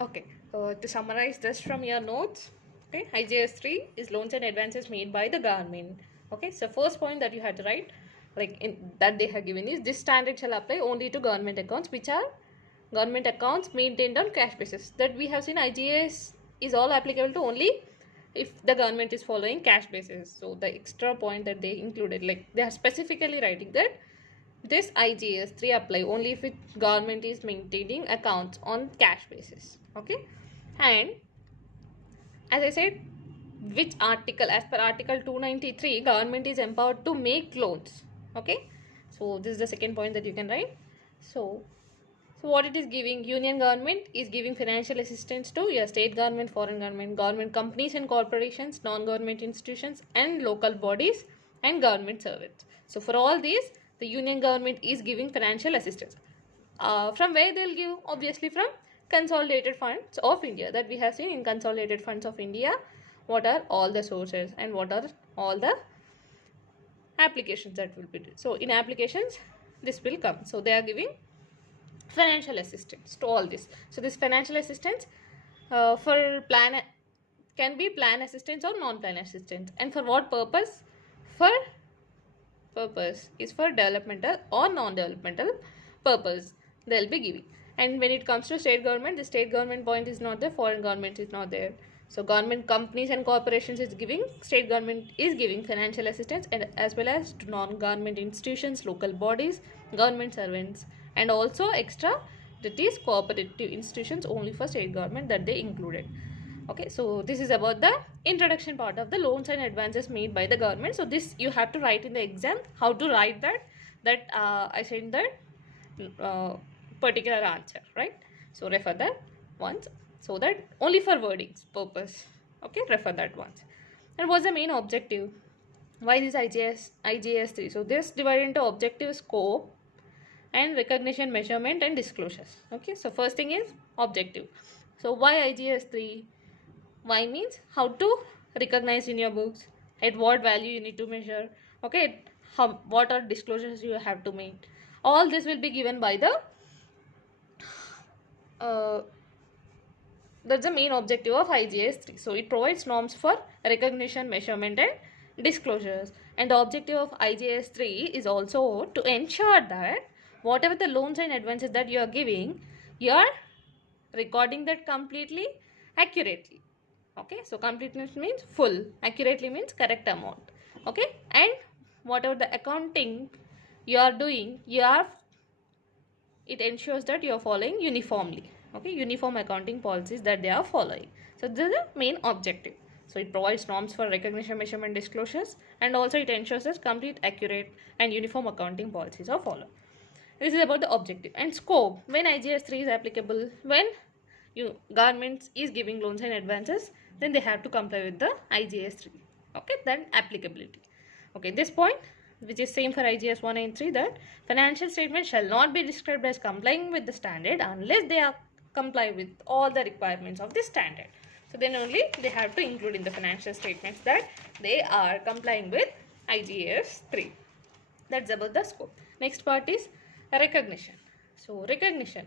Okay, to summarize this from your notes, okay, IGS 3 is loans and advances made by the government. Okay, so first point that you had to write, like in that they have given is this standard shall apply only to government accounts which are government accounts maintained on cash basis. That we have seen IGS is all applicable to only if the government is following cash basis. So the extra point that they included, like they are specifically writing that this IGS 3 apply only if government is maintaining accounts on cash basis. Okay, and as I said, which article, as per article 293, government is empowered to make loans. Okay, so this is the second point that you can write. So what it is giving, union government is giving financial assistance to your state government, foreign government, government companies and corporations, non-government institutions and local bodies and government servants. So for all these, the union government is giving financial assistance. From where they'll give? Obviously from consolidated funds of India, that we have seen in consolidated funds of India. What are all the sources and what are all the applications that will be done. So in applications, this will come. So they are giving financial assistance to all this. So this financial assistance for plan can be plan assistance or non-plan assistance, and for what purpose? For purpose is for developmental or non-developmental purpose they'll be giving. And when it comes to state government, the state government point is not there, foreign government is not there. So government companies and corporations is giving, state government is giving financial assistance, and as well as to non-government institutions, local bodies, government servants, and also extra, that is cooperative institutions only for state government that they included. Okay, so this is about the introduction part of the loans and advances made by the government. So this you have to write in the exam, how to write that I said that particular answer, right? So refer that once, so that only for wordings purpose. Okay, refer that once. And what's the main objective? Why this IGS 3? So this divided into objective, scope and recognition, measurement and disclosures. Okay, so first thing is objective. So why IGS 3? Why means how to recognize in your books, at what value you need to measure, okay, what are disclosures you have to make. All this will be given by the that's the main objective of IGS 3. So it provides norms for recognition, measurement and disclosures. And the objective of IGS 3 is also to ensure that whatever the loans and advances that you are giving, you are recording that completely accurately. Okay, so completeness means full, accurately means correct amount. Okay, and whatever the accounting you are doing, it ensures that you are following uniformly. Okay, uniform accounting policies that they are following. So this is the main objective. So it provides norms for recognition, measurement, disclosures, and also it ensures that complete, accurate and uniform accounting policies are followed. This is about the objective. And scope, when IGS 3 is applicable, when government is giving loans and advances, then they have to comply with the IGS 3. Okay, then applicability. Okay, this point, which is same for IGS 1 and 3, that financial statements shall not be described as complying with the standard unless they are comply with all the requirements of the standard. So then only they have to include in the financial statements that they are complying with IGS 3. That's about the scope. Next part is recognition. So recognition.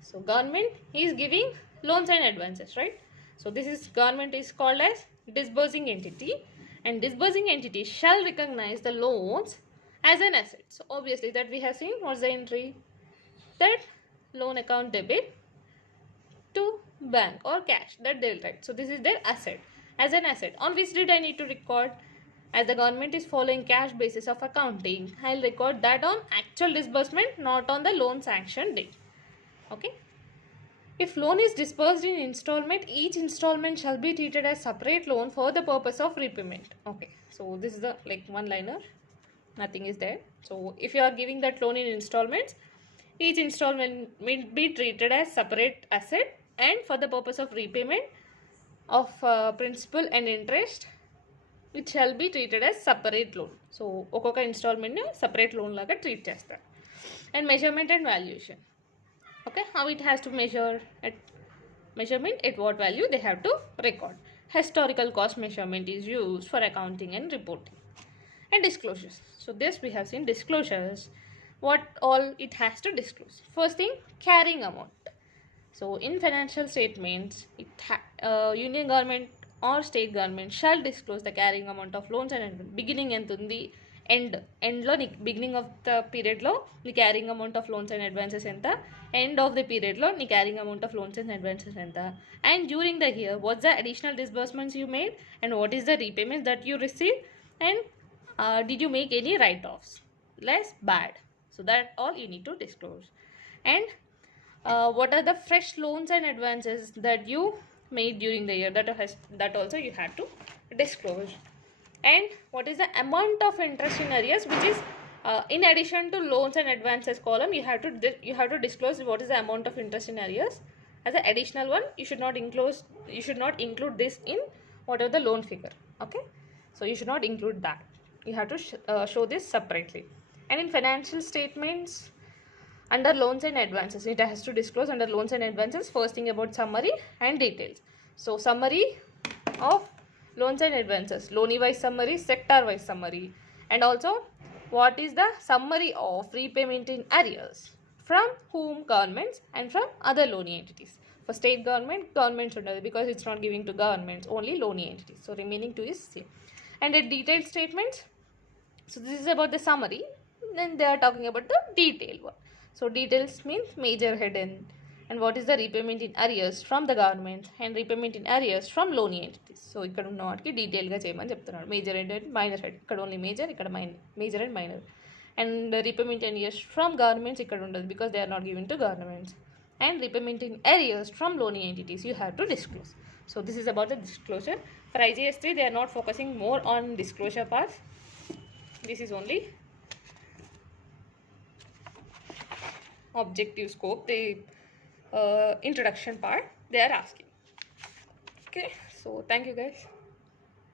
So government is giving loans and advances, right? So this is, government is called as disbursing entity, and disbursing entity shall recognize the loans as an asset. So obviously that we have seen, what's the entry? That loan account debit to bank or cash, that they'll write. So this is their asset, as an asset. On which date I need to record? As the government is following cash basis of accounting, I'll record that on actual disbursement, not on the loan sanction date. Okay. If loan is disbursed in installment, each installment shall be treated as separate loan for the purpose of repayment. Okay, so this is the like one liner, nothing is there. So if you are giving that loan in installments, each installment will be treated as separate asset, and for the purpose of repayment of principal and interest, it shall be treated as separate loan. So okoka installment separate loan laga treat chestar. And measurement and valuation. Okay, how it has to measure, at measurement, at what value they have to record. Historical cost measurement is used for accounting and reporting. And disclosures. So this we have seen disclosures, what all it has to disclose. First thing, carrying amount. So in financial statements, union government or state government shall disclose the carrying amount of loans and beginning and the end lo beginning of the period lo the carrying amount of loans and advances enta, end of the period lo the carrying amount of loans and advances enta, and during the year what's the additional disbursements you made and what is the repayments that you received, and did you make any write-offs, less bad. So that all you need to disclose. And what are the fresh loans and advances that you made during the year, that also you had to disclose. And what is the amount of interest in arrears, which is in addition to loans and advances column, you have to disclose what is the amount of interest in arrears as an additional one. You should not include this in whatever the loan figure. Okay, so you should not include that. You have to show this separately. And in financial statements, under loans and advances, it has to disclose under loans and advances first thing about summary and details. So summary of loans and advances, loan wise summary, sector wise summary, and also what is the summary of repayment in arrears from whom, governments, and from other loaning entities. For state governments under, because it's not giving to governments, only loaning entities. So remaining two is same. And a detailed statements. So this is about the summary. Then they are talking about the detailed one. So details means major head and what is the repayment in arrears from the government and repayment in arrears from loaning entities. So ఇక్కడ ఉన్న వాటికి డీటెయిల్గా చేయమని చెప్తున్నాడు. Major head and minor head, ఇక్కడ only major, ఇక్కడ major and minor. And repayment in years from governments ఇక్కడ ఉండదు because they are not given to governments. And repayment in arrears from loaning entities you have to disclose. So this is about the disclosure. For IGS 3 they are not focusing more on disclosure parts. This is only objective scope, the introduction part they are asking. Okay, so thank you guys.